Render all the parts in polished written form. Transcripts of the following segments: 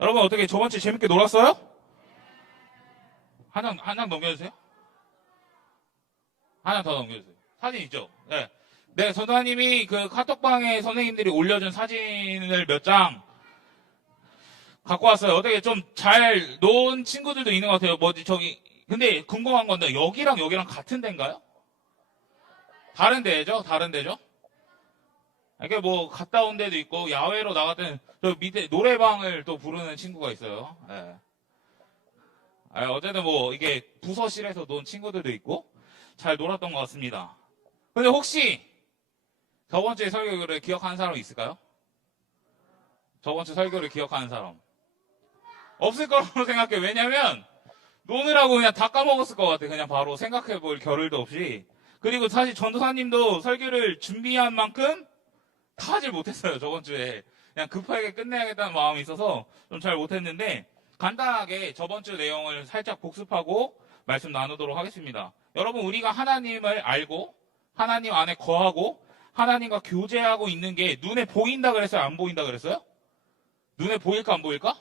여러분 어떻게 저번 주에 재밌게 놀았어요? 한 장 넘겨주세요. 한 장 더 넘겨주세요. 사진 있죠? 네. 네, 선생님이 그 카톡방에 선생님들이 올려준 사진을 몇 장 갖고 왔어요. 어떻게 좀 잘 논 친구들도 있는 것 같아요. 뭐지, 저기. 근데 궁금한 건데, 여기랑 여기랑 같은 데인가요? 다른 데죠? 다른 데죠? 이게 뭐, 갔다 온 데도 있고, 야외로 나갔던, 저 밑에 노래방을 또 부르는 친구가 있어요. 네. 어쨌든 뭐, 이게 부서실에서 논 친구들도 있고, 잘 놀았던 것 같습니다. 근데 혹시, 저번 주에 설교를 기억하는 사람 있을까요? 저번 주 설교를 기억하는 사람. 없을 거라고 생각해. 왜냐면, 노느라고 그냥 다 까먹었을 것 같아. 그냥 바로 생각해 볼 겨를도 없이. 그리고 사실 전도사님도 설교를 준비한 만큼 다 하질 못했어요. 저번 주에. 그냥 급하게 끝내야겠다는 마음이 있어서 좀 잘 못했는데, 간단하게 저번 주 내용을 살짝 복습하고 말씀 나누도록 하겠습니다. 여러분, 우리가 하나님을 알고, 하나님 안에 거하고, 하나님과 교제하고 있는 게 눈에 보인다 그랬어요? 안 보인다 그랬어요? 눈에 보일까 안 보일까?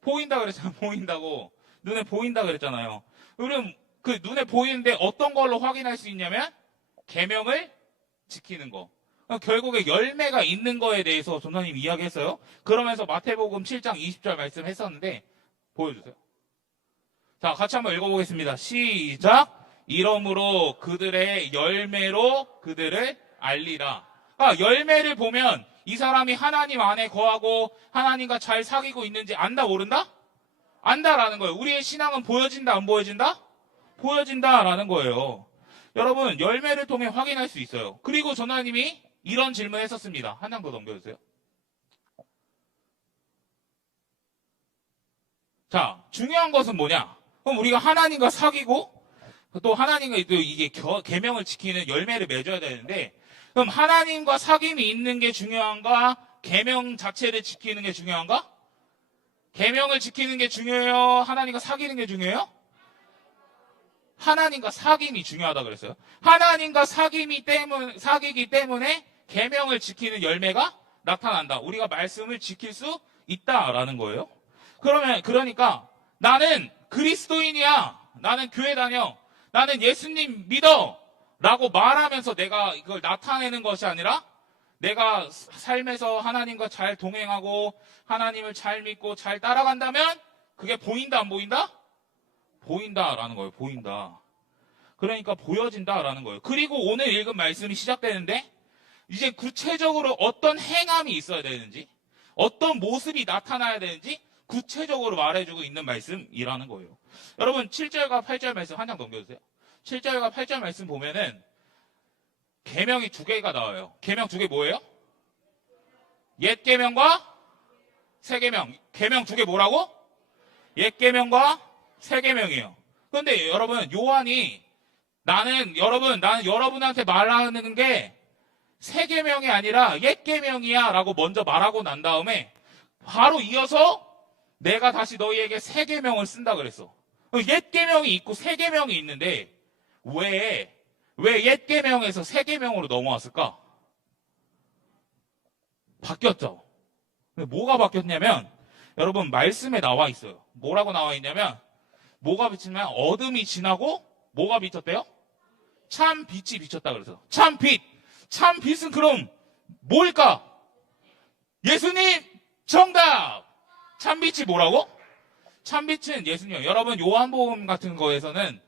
보인다 그랬잖아요. 보인다고. 눈에 보인다 그랬잖아요. 그럼 그 눈에 보이는데 어떤 걸로 확인할 수 있냐면 계명을 지키는 거. 결국에 열매가 있는 거에 대해서 전사님 이야기했어요. 그러면서 마태복음 7장 20절 말씀했었는데 보여주세요. 자, 같이 한번 읽어보겠습니다. 시작. 이러므로 그들의 열매로 그들을 알리라. 열매를 보면 이 사람이 하나님 안에 거하고 하나님과 잘 사귀고 있는지 안다 모른다? 안다라는 거예요. 우리의 신앙은 보여진다 안 보여진다? 보여진다라는 거예요. 여러분 열매를 통해 확인할 수 있어요. 그리고 전하님이 이런 질문을 했었습니다. 한 장 더 넘겨주세요. 자, 중요한 것은 뭐냐? 그럼 우리가 하나님과 사귀고 또 하나님과 또 이게 계명을 지키는 열매를 맺어야 되는데 그럼 하나님과 사귐이 있는 게 중요한가? 계명 자체를 지키는 게 중요한가? 계명을 지키는 게 중요해요? 하나님과 사귀는 게 중요해요? 하나님과 사귐이 중요하다 그랬어요. 하나님과 사귀기 때문에 계명을 지키는 열매가 나타난다. 우리가 말씀을 지킬 수 있다라는 거예요. 그러니까 나는 그리스도인이야. 나는 교회 다녀. 나는 예수님 믿어. 라고 말하면서 내가 이걸 나타내는 것이 아니라 내가 삶에서 하나님과 잘 동행하고 하나님을 잘 믿고 잘 따라간다면 그게 보인다 안 보인다? 보인다라는 거예요. 보인다. 그러니까 보여진다라는 거예요. 그리고 오늘 읽은 말씀이 시작되는데 이제 구체적으로 어떤 행함이 있어야 되는지 어떤 모습이 나타나야 되는지 구체적으로 말해주고 있는 말씀이라는 거예요. 여러분 7절과 8절 말씀 한 장 넘겨주세요. 7절과 8절 말씀 보면은 계명이 두 개가 나와요. 계명 두 개 뭐예요? 옛 계명과 새 계명. 계명 두 개 뭐라고? 옛 계명과 새 계명이에요. 그런데 여러분 요한이 나는 여러분한테 말하는 게 새 계명이 아니라 옛 계명이야라고 먼저 말하고 난 다음에 바로 이어서 내가 다시 너희에게 새 계명을 쓴다 그랬어. 옛 계명이 있고 새 계명이 있는데 왜 옛 계명에서 새 계명으로 넘어왔을까? 바뀌었죠. 근데 뭐가 바뀌었냐면 여러분 말씀에 나와 있어요. 뭐라고 나와 있냐면 뭐가 비치면 어둠이 지나고 뭐가 비쳤대요? 참 빛이 비쳤다 그래서 참 빛. 참 빛은 그럼 뭘까? 예수님 정답. 참 빛이 뭐라고? 참 빛은 예수님. 여러분 요한복음 같은 거에서는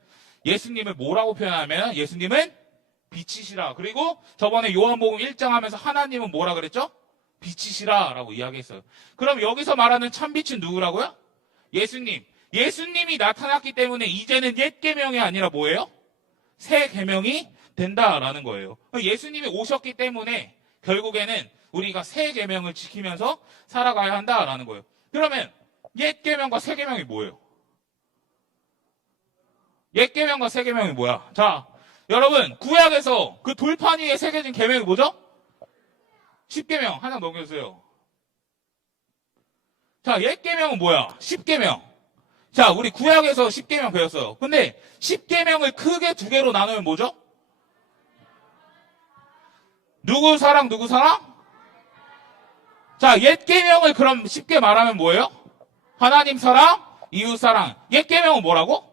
예수님을 뭐라고 표현하면 예수님은 빛이시라. 그리고 저번에 요한복음 1장 하면서 하나님은 뭐라 그랬죠? 빛이시라 라고 이야기했어요. 그럼 여기서 말하는 참빛은 누구라고요? 예수님. 예수님이 나타났기 때문에 이제는 옛 계명이 아니라 뭐예요? 새 계명이 된다라는 거예요. 예수님이 오셨기 때문에 결국에는 우리가 새 계명을 지키면서 살아가야 한다라는 거예요. 그러면 옛 계명과 새 계명이 뭐예요? 옛 계명과 새 계명이 뭐야? 자, 여러분 구약에서 그 돌판 위에 새겨진 계명이 뭐죠? 10계명 하나 넘겨주세요. 자, 옛 계명은 뭐야? 10계명. 자, 우리 구약에서 10계명 배웠어요. 근데 10계명을 크게 두 개로 나누면 뭐죠? 누구 사랑? 자, 옛 계명을 그럼 쉽게 말하면 뭐예요? 하나님 사랑, 이웃 사랑. 옛 계명은 뭐라고?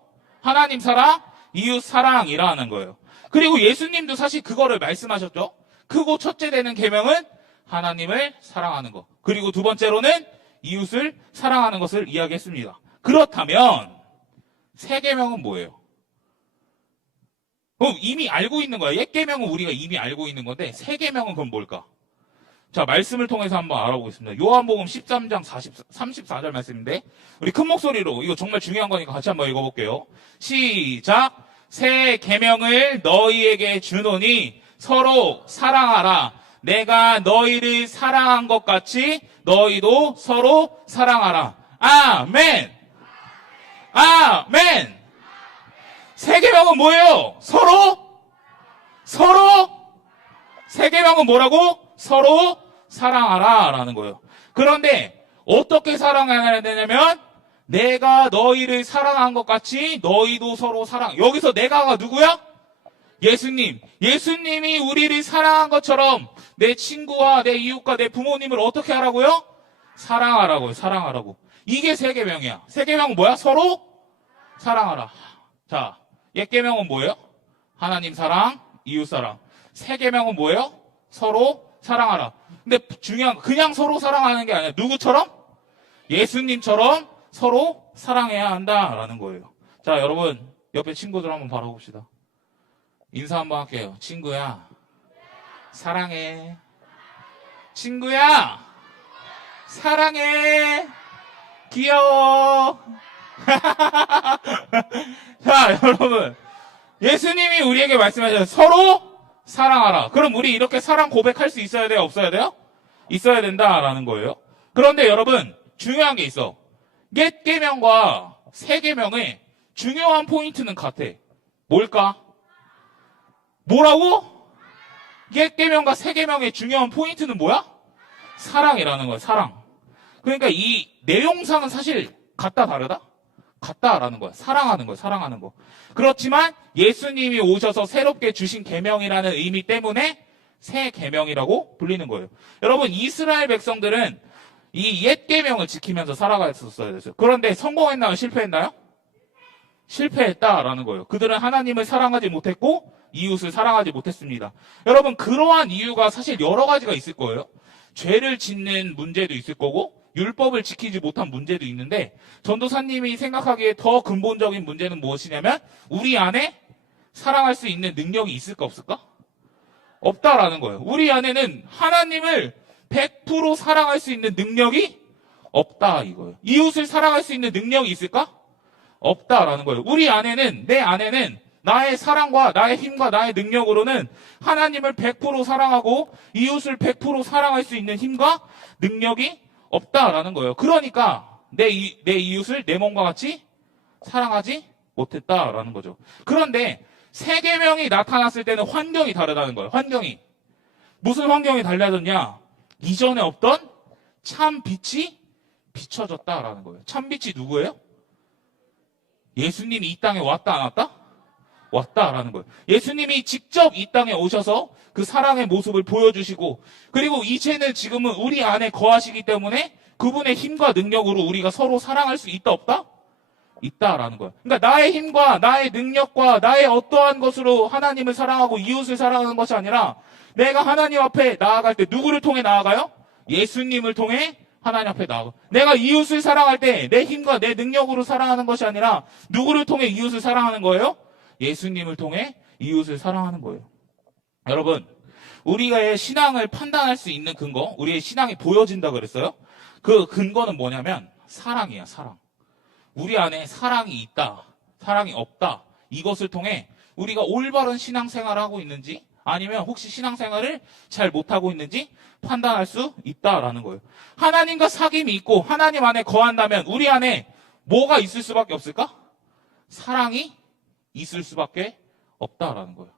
하나님 사랑, 이웃 사랑이라는 거예요. 그리고 예수님도 사실 그거를 말씀하셨죠. 크고 첫째 되는 계명은 하나님을 사랑하는 것. 그리고 두 번째로는 이웃을 사랑하는 것을 이야기했습니다. 그렇다면 새 계명은 뭐예요? 그럼 이미 알고 있는 거야. 옛 계명은 우리가 이미 알고 있는 건데 새 계명은 그럼 뭘까? 자, 말씀을 통해서 한번 알아보겠습니다. 요한복음 13장 34절 말씀인데 우리 큰 목소리로 이거 정말 중요한 거니까 같이 한번 읽어볼게요. 시작. 새 계명을 너희에게 주노니 서로 사랑하라. 내가 너희를 사랑한 것 같이 너희도 서로 사랑하라. 아멘. 아멘. 새 계명은 뭐예요? 서로 새 계명은 뭐라고? 서로 사랑하라 라는 거예요. 그런데 어떻게 사랑해야 되냐면 내가 너희를 사랑한 것 같이 너희도 서로 사랑. 여기서 내가가 누구야? 예수님. 예수님이 우리를 사랑한 것처럼 내 친구와 내 이웃과 내 부모님을 어떻게 하라고요? 사랑하라고요. 사랑하라고. 이게 새 계명이야. 새 계명은 뭐야? 서로 사랑하라. 자, 옛 계명은 뭐예요? 하나님 사랑, 이웃 사랑. 새 계명은 뭐예요? 서로 사랑하라. 근데 중요한 거 그냥 서로 사랑하는 게 아니라 누구처럼? 예수님처럼 서로 사랑해야 한다라는 거예요. 자, 여러분 옆에 친구들 한번 바라봅시다. 인사 한번 할게요. 친구야, 사랑해. 친구야, 사랑해. 귀여워. 자, 여러분 예수님이 우리에게 말씀하셨어요. 서로 사랑하라. 그럼 우리 이렇게 사랑 고백할 수 있어야 돼요? 없어야 돼요? 있어야 된다라는 거예요. 그런데 여러분 중요한 게 있어. 옛 계명과 새 계명의 중요한 포인트는 같아. 뭘까? 뭐라고? 옛 계명과 새 계명의 중요한 포인트는 뭐야? 사랑이라는 거야. 사랑. 그러니까 이 내용상은 사실 같다 다르다? 같다라는 거야. 사랑하는 거야. 사랑하는 거. 그렇지만 예수님이 오셔서 새롭게 주신 계명이라는 의미 때문에 새 계명이라고 불리는 거예요. 여러분 이스라엘 백성들은 이 옛 계명을 지키면서 살아갔었어야 됐어요. 그런데 성공했나요? 실패했나요? 실패했다라는 거예요. 그들은 하나님을 사랑하지 못했고 이웃을 사랑하지 못했습니다. 여러분 그러한 이유가 사실 여러 가지가 있을 거예요. 죄를 짓는 문제도 있을 거고 율법을 지키지 못한 문제도 있는데 전도사님이 생각하기에 더 근본적인 문제는 무엇이냐면 우리 안에 사랑할 수 있는 능력이 있을까 없을까? 없다라는 거예요. 우리 안에는 하나님을 100% 사랑할 수 있는 능력이 없다 이거예요. 이웃을 사랑할 수 있는 능력이 있을까? 없다라는 거예요. 우리 안에는 내 안에는 나의 사랑과 나의 힘과 나의 능력으로는 하나님을 100% 사랑하고 이웃을 100% 사랑할 수 있는 힘과 능력이 없다라는 거예요. 그러니까 내 이웃을 내 몸과 같이 사랑하지 못했다라는 거죠. 그런데 새 계명이 나타났을 때는 환경이 다르다는 거예요. 환경이. 무슨 환경이 달라졌냐? 이전에 없던 참 빛이 비춰졌다라는 거예요. 참 빛이 누구예요? 예수님이 이 땅에 왔다 안 왔다? 왔다라는 거예요. 예수님이 직접 이 땅에 오셔서 그 사랑의 모습을 보여주시고 그리고 이제는 지금은 우리 안에 거하시기 때문에 그분의 힘과 능력으로 우리가 서로 사랑할 수 있다 없다? 있다라는 거예요. 그러니까 나의 힘과 나의 능력과 나의 어떠한 것으로 하나님을 사랑하고 이웃을 사랑하는 것이 아니라 내가 하나님 앞에 나아갈 때 누구를 통해 나아가요? 예수님을 통해 하나님 앞에 나아가. 내가 이웃을 사랑할 때 내 힘과 내 능력으로 사랑하는 것이 아니라 누구를 통해 이웃을 사랑하는 거예요? 예수님을 통해 이웃을 사랑하는 거예요. 여러분, 우리의 신앙을 판단할 수 있는 근거, 우리의 신앙이 보여진다 그랬어요? 그 근거는 뭐냐면 사랑이야, 사랑. 우리 안에 사랑이 있다, 사랑이 없다. 이것을 통해 우리가 올바른 신앙생활을 하고 있는지 아니면 혹시 신앙생활을 잘 못하고 있는지 판단할 수 있다라는 거예요. 하나님과 사귐이 있고 하나님 안에 거한다면 우리 안에 뭐가 있을 수밖에 없을까? 사랑이 있을 수밖에 없다라는 거예요.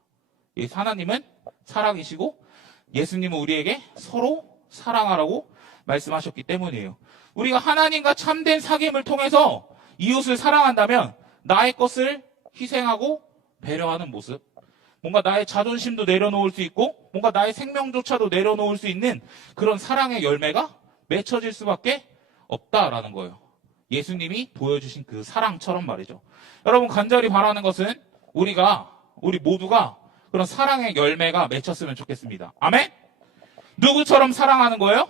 하나님은 사랑이시고 예수님은 우리에게 서로 사랑하라고 말씀하셨기 때문이에요. 우리가 하나님과 참된 사귐을 통해서 이웃을 사랑한다면 나의 것을 희생하고 배려하는 모습, 뭔가 나의 자존심도 내려놓을 수 있고 뭔가 나의 생명조차도 내려놓을 수 있는 그런 사랑의 열매가 맺혀질 수밖에 없다라는 거예요. 예수님이 보여주신 그 사랑처럼 말이죠. 여러분 간절히 바라는 것은 우리 모두가 그런 사랑의 열매가 맺혔으면 좋겠습니다. 아멘? 누구처럼 사랑하는 거예요?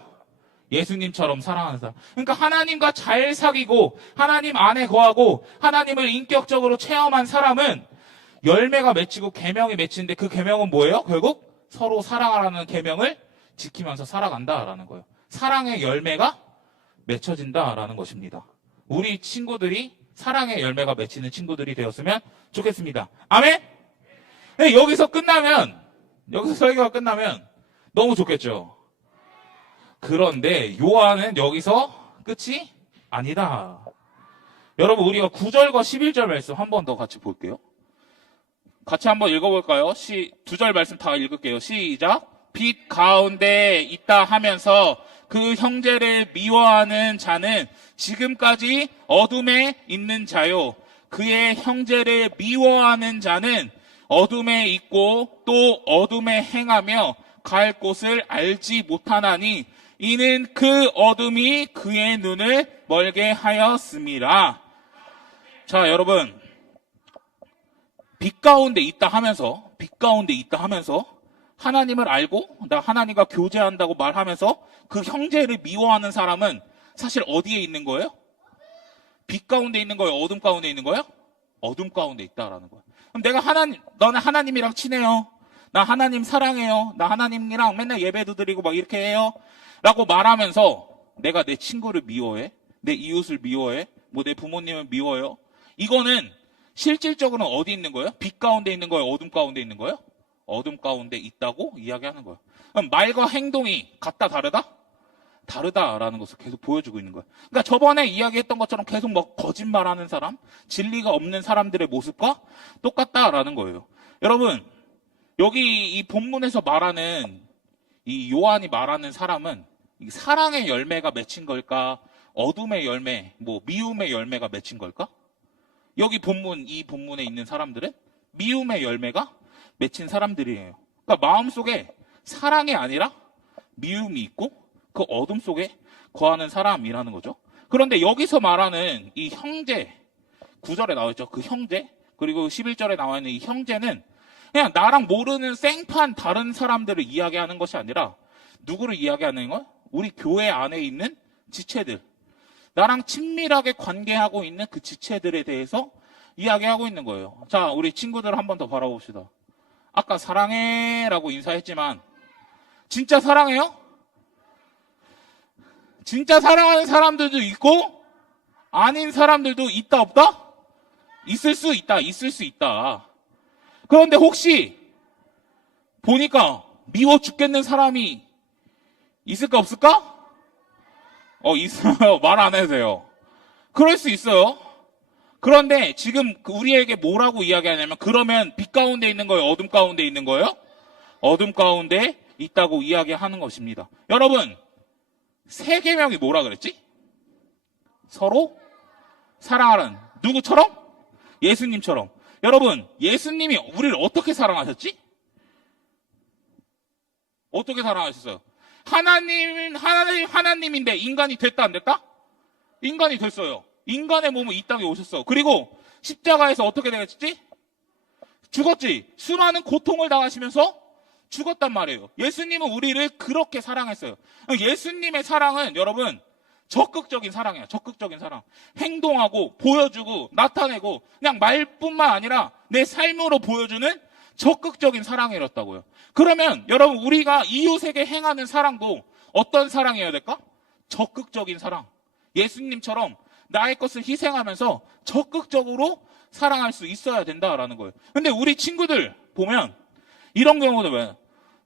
예수님처럼 사랑하는 사람. 그러니까 하나님과 잘 사귀고 하나님 안에 거하고 하나님을 인격적으로 체험한 사람은 열매가 맺히고 계명이 맺히는데 그 계명은 뭐예요? 결국 서로 사랑하라는 계명을 지키면서 살아간다라는 거예요. 사랑의 열매가 맺혀진다라는 것입니다. 우리 친구들이 사랑의 열매가 맺히는 친구들이 되었으면 좋겠습니다. 아멘? 네, 여기서 설교가 끝나면 너무 좋겠죠. 그런데 요한은 여기서 끝이 아니다. 여러분 우리가 9절과 11절 말씀 한 번 더 같이 볼게요. 같이 한번 읽어볼까요? 두 절 말씀 다 읽을게요. 시작. 빛 가운데 있다 하면서 그 형제를 미워하는 자는 지금까지 어둠에 있는 자요. 그의 형제를 미워하는 자는 어둠에 있고 또 어둠에 행하며 갈 곳을 알지 못하나니 이는 그 어둠이 그의 눈을 멀게 하였습니다. 자, 여러분. 빛 가운데 있다 하면서 하나님을 알고 나 하나님과 교제한다고 말하면서 그 형제를 미워하는 사람은 사실 어디에 있는 거예요? 빛 가운데 있는 거예요? 어둠 가운데 있는 거예요? 어둠 가운데 있다라는 거예요. 그럼 너는 하나님이랑 친해요. 나 하나님 사랑해요. 나 하나님이랑 맨날 예배도 드리고 막 이렇게 해요. 라고 말하면서 내가 내 친구를 미워해? 내 이웃을 미워해? 뭐 내 부모님을 미워해요? 이거는 실질적으로는 어디 있는 거예요? 빛 가운데 있는 거예요? 어둠 가운데 있는 거예요? 어둠 가운데 있다고 이야기하는 거예요. 그럼 말과 행동이 같다 다르다? 다르다라는 것을 계속 보여주고 있는 거예요. 그러니까 저번에 이야기했던 것처럼 계속 뭐 거짓말하는 사람, 진리가 없는 사람들의 모습과 똑같다라는 거예요. 여러분 여기 이 본문에서 말하는 이 요한이 말하는 사람은 사랑의 열매가 맺힌 걸까? 어둠의 열매, 뭐 미움의 열매가 맺힌 걸까? 여기 이 본문에 있는 사람들은 미움의 열매가 맺힌 사람들이에요. 그러니까 마음속에 사랑이 아니라 미움이 있고 그 어둠 속에 거하는 사람이라는 거죠. 그런데 여기서 말하는 이 형제, 9절에 나와있죠. 그 형제, 그리고 11절에 나와 있는 이 형제는 그냥 나랑 모르는 생판 다른 사람들을 이야기하는 것이 아니라 누구를 이야기하는 거예요? 우리 교회 안에 있는 지체들. 나랑 친밀하게 관계하고 있는 그 지체들에 대해서 이야기하고 있는 거예요. 자, 우리 친구들 한 번 더 바라봅시다. 아까 사랑해라고 인사했지만 진짜 사랑해요? 진짜 사랑하는 사람들도 있고 아닌 사람들도 있다 없다? 있을 수 있다. 그런데 혹시 보니까 미워 죽겠는 사람이 있을까 없을까? 있어요. 말 안 해도 돼요. 그럴 수 있어요. 그런데 지금 우리에게 뭐라고 이야기하냐면 그러면 빛 가운데 있는 거예요? 어둠 가운데 있는 거예요? 어둠 가운데 있다고 이야기하는 것입니다. 여러분 세 계명이 뭐라 그랬지? 서로 사랑하는 누구처럼? 예수님처럼. 여러분 예수님이 우리를 어떻게 사랑하셨지? 어떻게 사랑하셨어요? 하나님인데 인간이 됐다 안 됐다? 인간이 됐어요. 인간의 몸은 이 땅에 오셨어. 그리고 십자가에서 어떻게 되겠지? 죽었지. 수많은 고통을 당하시면서 죽었단 말이에요. 예수님은 우리를 그렇게 사랑했어요. 예수님의 사랑은 여러분 적극적인 사랑이에요. 적극적인 사랑. 행동하고 보여주고 나타내고 그냥 말뿐만 아니라 내 삶으로 보여주는 적극적인 사랑이었다고요. 그러면 여러분 우리가 이웃에게 행하는 사랑도 어떤 사랑이어야 될까? 적극적인 사랑. 예수님처럼 나의 것을 희생하면서 적극적으로 사랑할 수 있어야 된다라는 거예요. 근데 우리 친구들 보면 이런 경우도 왜?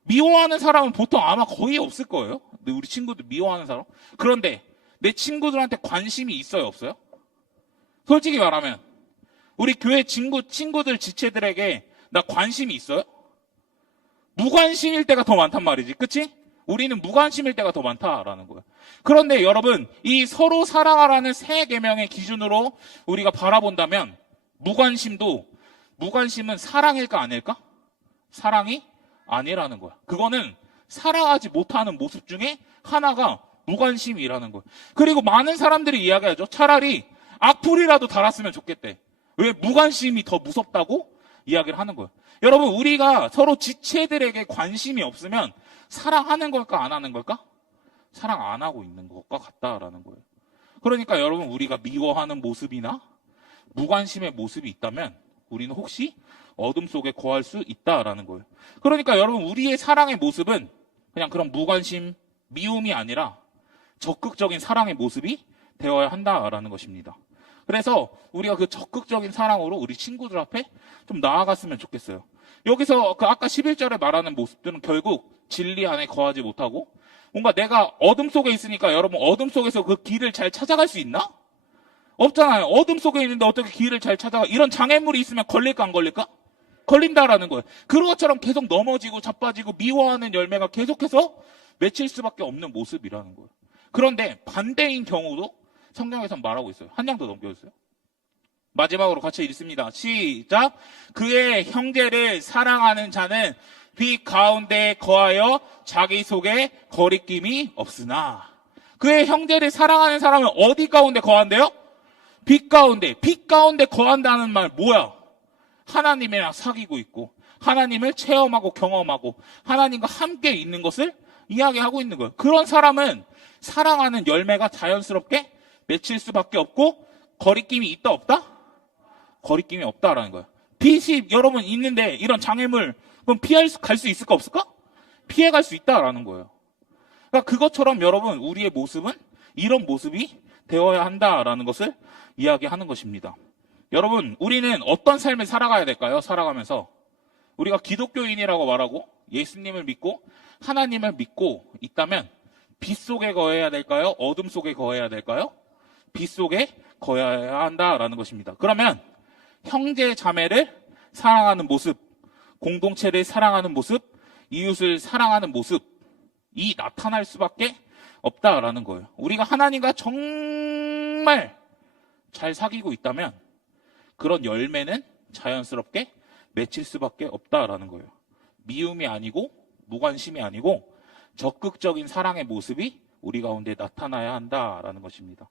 미워하는 사람은 보통 아마 거의 없을 거예요. 근데 우리 친구들 미워하는 사람? 그런데 내 친구들한테 관심이 있어요, 없어요? 솔직히 말하면 우리 교회 친구들 지체들에게 나 관심이 있어요? 무관심일 때가 더 많단 말이지, 그치? 우리는 무관심일 때가 더 많다라는 거예요. 그런데 여러분 이 서로 사랑하라는 세 계명의 기준으로 우리가 바라본다면 무관심은 사랑일까 아닐까? 사랑이 아니라는 거야. 그거는 사랑하지 못하는 모습 중에 하나가 무관심이라는 거예요. 그리고 많은 사람들이 이야기하죠. 차라리 악플이라도 달았으면 좋겠대. 왜? 무관심이 더 무섭다고 이야기를 하는 거예요. 여러분, 우리가 서로 지체들에게 관심이 없으면 사랑하는 걸까, 안 하는 걸까? 사랑 안 하고 있는 것과 같다라는 거예요. 그러니까 여러분, 우리가 미워하는 모습이나 무관심의 모습이 있다면 우리는 혹시 어둠 속에 거할 수 있다라는 거예요. 그러니까 여러분, 우리의 사랑의 모습은 그냥 그런 무관심, 미움이 아니라 적극적인 사랑의 모습이 되어야 한다라는 것입니다. 그래서 우리가 그 적극적인 사랑으로 우리 친구들 앞에 좀 나아갔으면 좋겠어요. 여기서 그 아까 11절에 말하는 모습들은 결국 진리 안에 거하지 못하고 뭔가 내가 어둠 속에 있으니까 여러분 어둠 속에서 그 길을 잘 찾아갈 수 있나? 없잖아요. 어둠 속에 있는데 어떻게 길을 잘 찾아가? 이런 장애물이 있으면 걸릴까 안 걸릴까? 걸린다라는 거예요. 그런 것처럼 계속 넘어지고 자빠지고 미워하는 열매가 계속해서 맺힐 수밖에 없는 모습이라는 거예요. 그런데 반대인 경우도 성경에서 말하고 있어요. 한 장 더 넘겨주세요. 마지막으로 같이 읽습니다. 시작. 그의 형제를 사랑하는 자는 빛 가운데 거하여 자기 속에 거리낌이 없으나. 그의 형제를 사랑하는 사람은 어디 가운데 거한대요? 빛 가운데. 빛 가운데 거한다는 말 뭐야? 하나님이랑 사귀고 있고 하나님을 체험하고 경험하고 하나님과 함께 있는 것을 이야기하고 있는 거예요. 그런 사람은 사랑하는 열매가 자연스럽게 맺힐 수밖에 없고 거리낌이 있다 없다? 거리낌이 없다라는 거예요. 빛이 여러분 있는데 이런 장애물 그럼 갈 수 있을까 없을까? 피해갈 수 있다라는 거예요. 그러니까 그것처럼 여러분 우리의 모습은 이런 모습이 되어야 한다라는 것을 이야기하는 것입니다. 여러분 우리는 어떤 삶을 살아가야 될까요? 살아가면서 우리가 기독교인이라고 말하고 예수님을 믿고 하나님을 믿고 있다면 빛 속에 거해야 될까요? 어둠 속에 거해야 될까요? 빛 속에 거해야 한다라는 것입니다. 그러면 형제 자매를 사랑하는 모습, 공동체를 사랑하는 모습, 이웃을 사랑하는 모습이 나타날 수밖에 없다라는 거예요. 우리가 하나님과 정말 잘 사귀고 있다면 그런 열매는 자연스럽게 맺힐 수밖에 없다라는 거예요. 미움이 아니고 무관심이 아니고 적극적인 사랑의 모습이 우리 가운데 나타나야 한다라는 것입니다.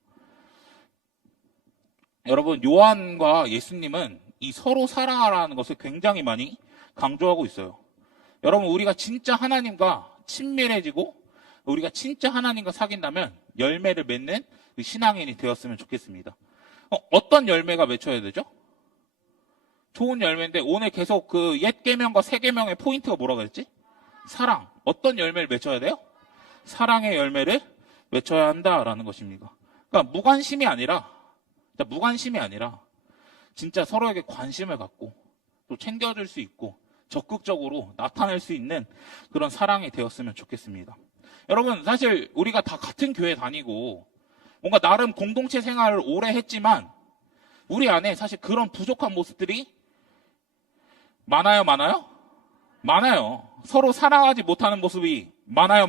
여러분 요한과 예수님은 이 서로 사랑하라는 것을 굉장히 많이 강조하고 있어요. 여러분 우리가 진짜 하나님과 친밀해지고 우리가 진짜 하나님과 사귄다면 열매를 맺는 신앙인이 되었으면 좋겠습니다. 어떤 열매가 맺혀야 되죠? 좋은 열매인데 오늘 계속 그 옛 계명과 새 계명의 포인트가 뭐라고 했지? 사랑. 어떤 열매를 맺혀야 돼요? 사랑의 열매를 맺혀야 한다라는 것입니다. 그러니까 무관심이 아니라 진짜 서로에게 관심을 갖고 또 챙겨줄 수 있고 적극적으로 나타낼 수 있는 그런 사랑이 되었으면 좋겠습니다. 여러분 사실 우리가 다 같은 교회 다니고 뭔가 나름 공동체 생활을 오래 했지만 우리 안에 사실 그런 부족한 모습들이 많아요? 많아요. 서로 사랑하지 못하는 모습이 많아요?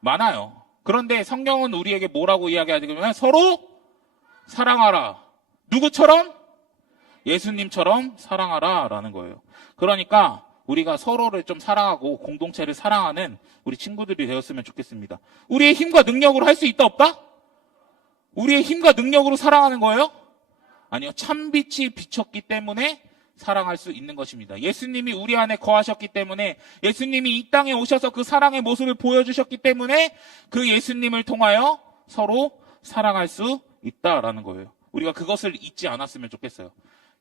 많아요. 그런데 성경은 우리에게 뭐라고 이야기하냐면 서로 사랑하라. 누구처럼? 예수님처럼 사랑하라 라는 거예요. 그러니까 우리가 서로를 좀 사랑하고 공동체를 사랑하는 우리 친구들이 되었으면 좋겠습니다. 우리의 힘과 능력으로 할 수 있다 없다? 우리의 힘과 능력으로 사랑하는 거예요? 아니요. 참빛이 비쳤기 때문에 사랑할 수 있는 것입니다. 예수님이 우리 안에 거하셨기 때문에 예수님이 이 땅에 오셔서 그 사랑의 모습을 보여주셨기 때문에 그 예수님을 통하여 서로 사랑할 수 있다라는 거예요. 우리가 그것을 잊지 않았으면 좋겠어요.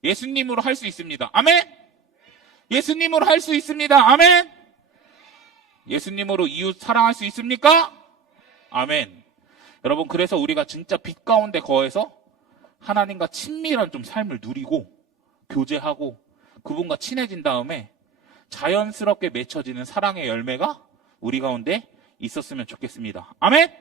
예수님으로 할 수 있습니다. 아멘? 예수님으로 할 수 있습니다. 아멘? 예수님으로 이웃 사랑할 수 있습니까? 아멘. 여러분 그래서 우리가 진짜 빛 가운데 거해서 하나님과 친밀한 좀 삶을 누리고 교제하고 그분과 친해진 다음에 자연스럽게 맺혀지는 사랑의 열매가 우리 가운데 있었으면 좋겠습니다. 아멘?